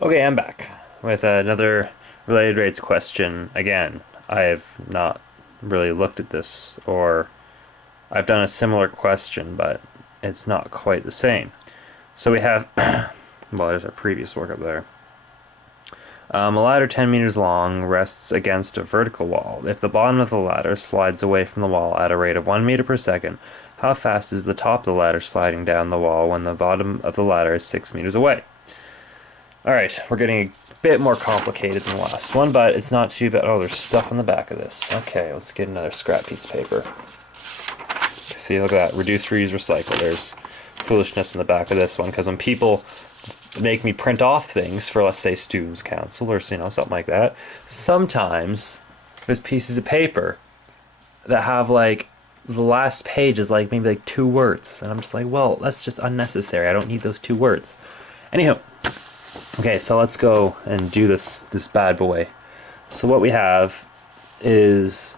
Okay, I'm back with another related rates question. Again, I have not really looked at this, or I've done a similar question, but it's not quite the same. So we have, well, there's our previous work up there. A ladder 10 meters long rests against a vertical wall. If the bottom of the ladder slides away from the wall at a rate of 1 meter per second, how fast is the top of the ladder sliding down the wall when the bottom of the ladder is 6 meters away? Alright, we're getting a bit more complicated than the last one, but it's not too bad. Oh, there's stuff on the back of this. Okay, let's get another scrap piece of paper. See, look at that. Reduce, reuse, recycle. There's foolishness in the back of this one, because when people just make me print off things for, let's say, students' council or, something like that, sometimes there's pieces of paper that have, like, the last page is, like, maybe, like, 2 words. And I'm just like, well, that's just unnecessary. I don't need those 2 words. Anyhow. Okay, so let's go and do this bad boy. So what we have is,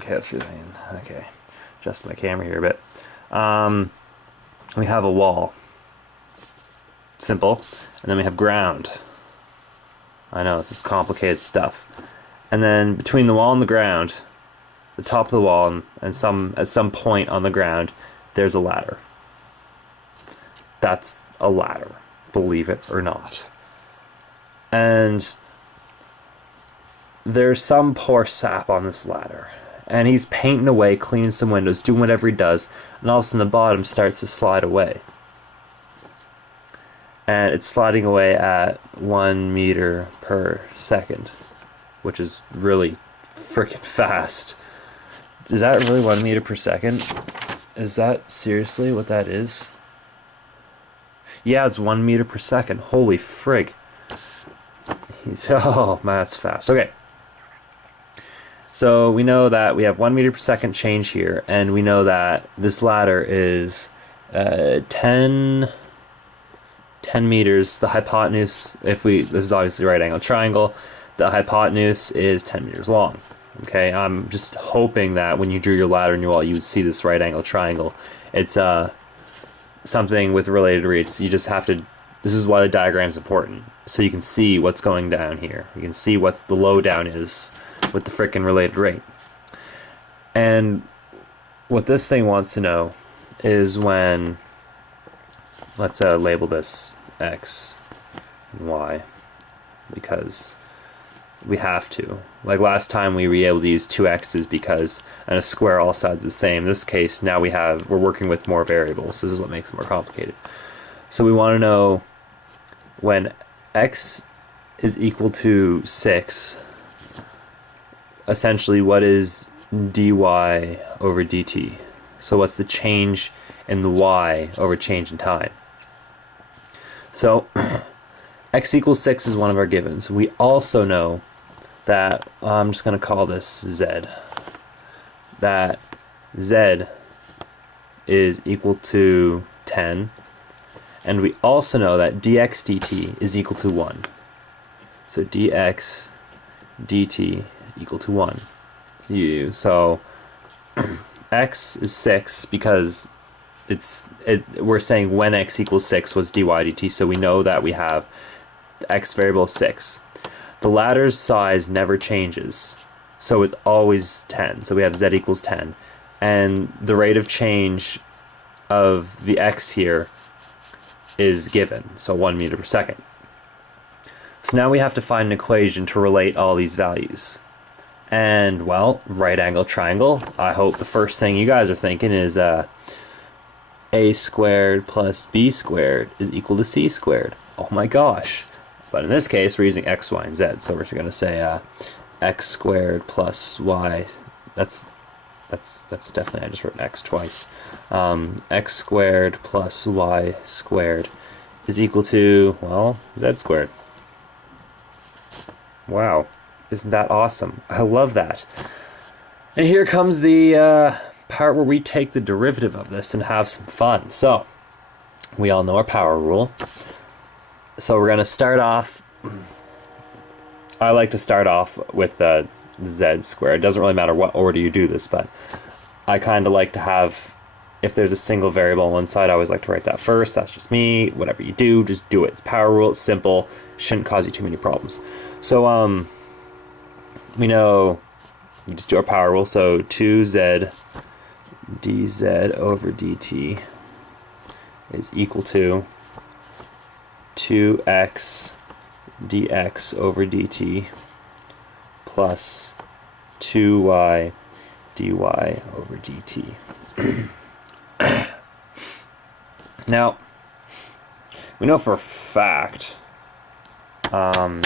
okay, let's see if I can, okay, adjust my camera here a bit. We have a wall, simple, and then we have ground. I know, this is complicated stuff. And then between the wall and the ground, the top of the wall and at some point on the ground, there's a ladder. That's a ladder, believe it or not. And there's some poor sap on this ladder, and he's painting away, cleaning some windows, doing whatever he does, and all of a sudden the bottom starts to slide away. And it's sliding away at 1 meter per second, which is really freaking fast. Is that really 1 meter per second? Is that seriously what that is? Yeah, it's 1 meter per second. Holy frig. Oh man, that's fast. Okay. So we know that we have 1 meter per second change here, and we know that this ladder is 10 meters. The hypotenuse, this is obviously a right angle triangle, the hypotenuse is 10 meters long. Okay, I'm just hoping that when you drew your ladder in your wall, you would see this right angle triangle. It's something with related rates. You just have to, this is why the diagram is important, so you can see what's going down here. You can see what the lowdown is with the frickin' related rate. And what this thing wants to know is when, let's label this X and Y, because we have to. Like last time we were able to use 2 X's because and a square all sides the same. In this case, now we're working with more variables. This is what makes it more complicated. So we want to know when X is equal to 6, essentially what is dy over dt? So what's the change in the y over change in time? So x equals 6 is one of our givens. We also know that, I'm just going to call this z, that z is equal to 10, and we also know that dx dt is equal to 1. So dx dt is equal to 1. So x is 6 because we're saying when x equals 6 was dy dt, so we know that we have x variable of 6. The ladder's size never changes, so it's always 10. So we have z equals 10, and the rate of change of the x here is given, so 1 meter per second. So now we have to find an equation to relate all these values. And, well, right angle triangle, I hope the first thing you guys are thinking is a squared plus b squared is equal to c squared. Oh my gosh. But in this case, we're using x, y, and z, so we're just going to say x squared plus y, that's definitely, I just wrote x twice, x squared plus y squared is equal to, well, z squared. Wow, isn't that awesome? I love that. And here comes the part where we take the derivative of this and have some fun. So, we all know our power rule. So we're going to start off, I like to start off with z squared. It doesn't really matter what order you do this, but I kind of like to have if there's a single variable on one side, I always like to write that first. That's just me. Whatever you do, just do it. It's power rule. It's simple. Shouldn't cause you too many problems. So we know we just do our power rule. So 2z dz over dt is equal to 2x dx over dt plus 2y dy over dt. Now, we know for a fact, oh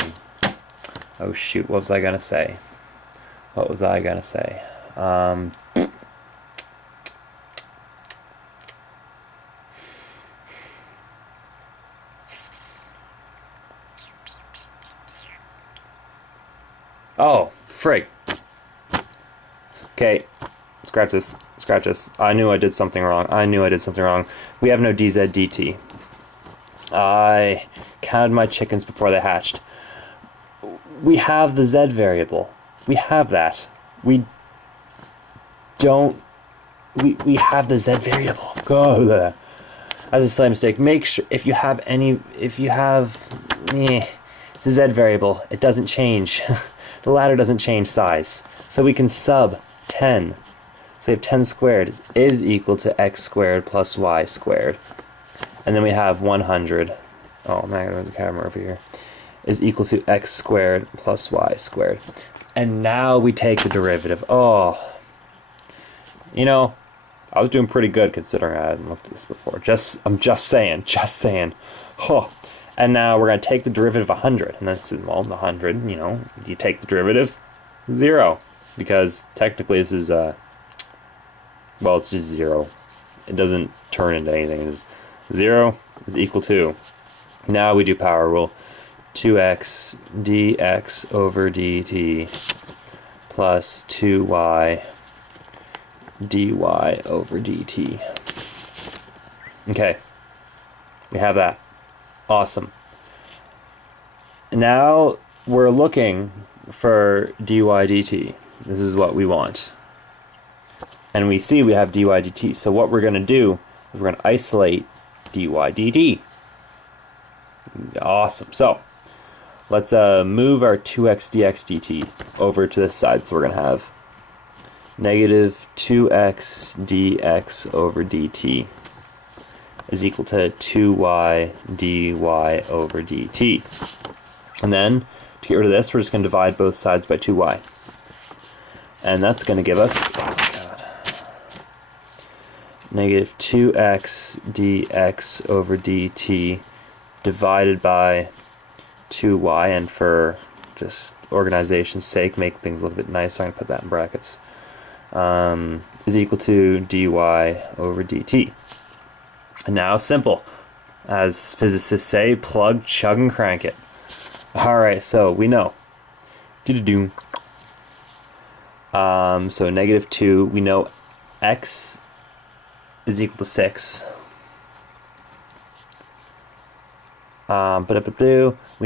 shoot, what was I gonna say? Oh, frig. Okay, scratch this. I knew I did something wrong. We have no dz dt. I counted my chickens before they hatched. We have the z variable. We have that. We have the z variable. Go there. That's a slight mistake. Make sure it's a z variable. It doesn't change. The ladder doesn't change size. So we can sub 10. So we have 10 squared is equal to x squared plus y squared. And then we have 100. Oh man, there's a camera over here. Is equal to x squared plus y squared. And now we take the derivative. Oh, you know, I was doing pretty good considering I hadn't looked at this before. I'm just saying. Oh. And now we're going to take the derivative of 100. And that's, well, the 100, you know, you take the derivative, 0. Because technically this is, well, it's just 0. It doesn't turn into anything. It's 0 is equal to, now we do power rule, 2x dx over dt plus 2y dy over dt. Okay, we have that. Awesome. Now we're looking for dy dt. This is what we want. And we see we have dy dt. So what we're going to do is we're going to isolate dy dt. Awesome. So let's move our 2x dx dt over to this side. So we're going to have negative 2x dx over dt is equal to 2y dy over dt. And then, to get rid of this, we're just going to divide both sides by 2y. And that's going to give us, negative 2x dx over dt divided by 2y, and for just organization's sake, make things a little bit nicer, I'm going to put that in brackets, is equal to dy over dt. And now, simple. As physicists say, plug, chug, and crank it. Alright, so we know. So negative 2, we know x is equal to 6. We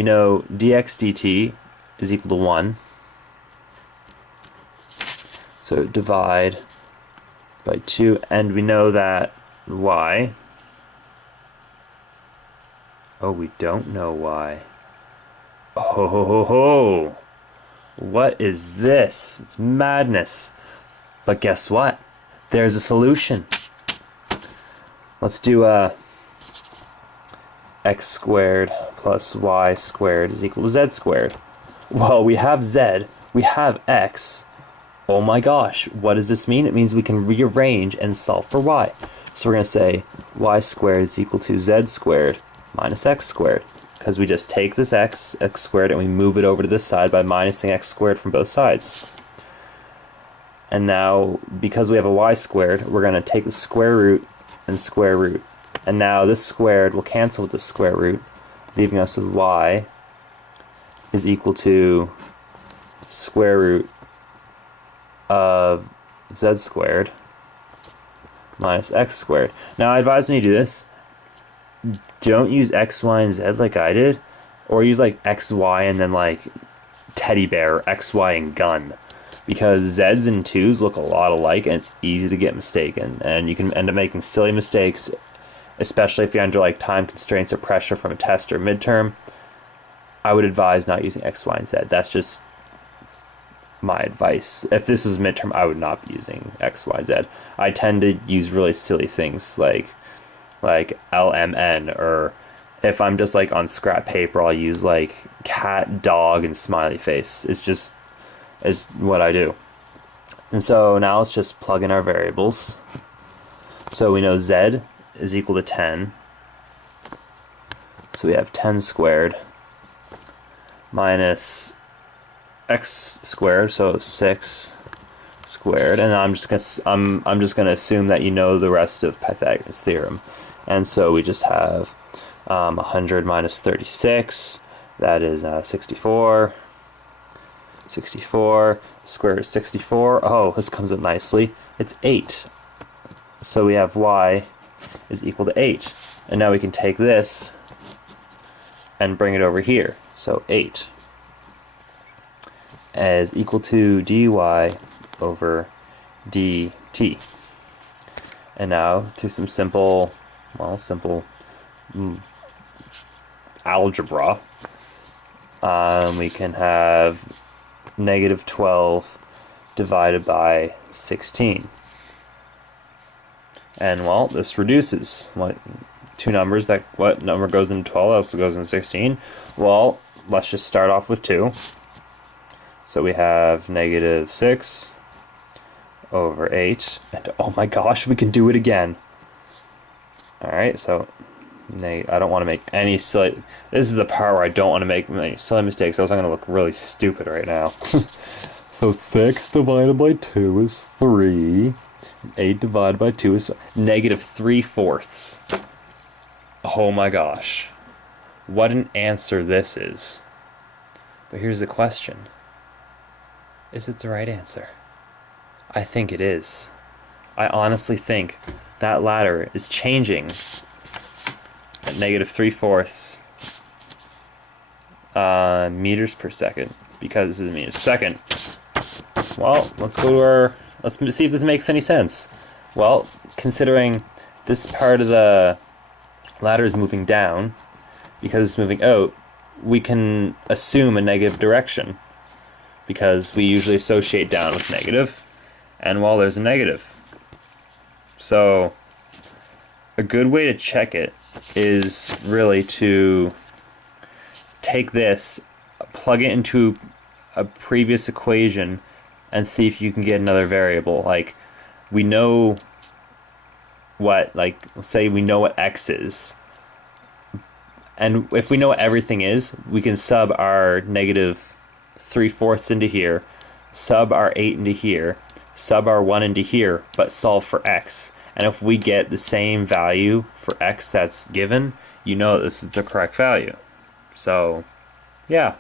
know dx dt is equal to 1. So divide by 2, and we know that y. Oh, we don't know y. Oh, ho, ho, ho. What is this? It's madness. But guess what? There's a solution. Let's do x squared plus y squared is equal to z squared. Well, we have z, we have x. Oh my gosh, what does this mean? It means we can rearrange and solve for y. So we're going to say y squared is equal to z squared minus x squared. Because we just take this x squared, and we move it over to this side by minusing x squared from both sides. And now, because we have a y squared, we're going to take the square root and square root. And now this squared will cancel with the square root, leaving us with y is equal to square root of z squared minus x squared. Now, I advise when you do this, don't use x, y, and z like I did, or use like x, y, and then like teddy bear, or x, y, and gun. because Z's and 2's look a lot alike, and it's easy to get mistaken, and you can end up making silly mistakes, especially if you're under like time constraints or pressure from a test or midterm. I would advise not using X, Y, and Z. That's just my advice. If this is midterm, I would not be using X, Y, Z. I tend to use really silly things like LMN, or if I'm just like on scrap paper, I'll use like cat, dog, and smiley face. Is what I do. And so now let's just plug in our variables. So we know Z is equal to 10. So we have 10 squared minus x squared, so 6 squared, and I'm just gonna assume that you know the rest of Pythagoras theorem, and so we just have 100 minus 36, that is 64. 64 square root of 64. Oh, this comes up nicely. It's 8. So we have y is equal to 8, and now we can take this and bring it over here. So 8 is equal to dy over dt. And now through some simple algebra, we can have negative 12 divided by 16. And well, this reduces. Two numbers, what number goes into 12, also goes into 16? Well, let's just start off with 2. So we have negative 6 over 8. And oh my gosh, we can do it again. Alright, so I don't want to make any silly... This is the part where I don't want to make any silly mistakes, else I'm going to look really stupid right now. So 6 divided by 2 is 3. 8 divided by 2 is negative 3/4. Oh my gosh. What an answer this is. But here's the question. Is it the right answer? I think it is. I honestly think that ladder is changing at negative 3/4 meters per second, because this is meters per second. Well, let's go to let's see if this makes any sense. Well, considering this part of the ladder is moving down, because it's moving out, we can assume a negative direction, because we usually associate down with negative, and well, there's a negative. So a good way to check it is really to take this, plug it into a previous equation, and see if you can get another variable. Like, we know what, like, say we know what x is, and if we know what everything is, we can sub our negative 3/4 into here, sub our 8 into here, sub our 1 into here, but solve for x. And if we get the same value for x that's given, you know this is the correct value. So yeah,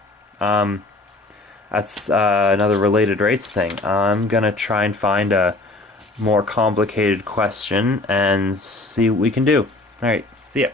that's another related rates thing. I'm gonna try and find a more complicated question and see what we can do. Alright, see ya.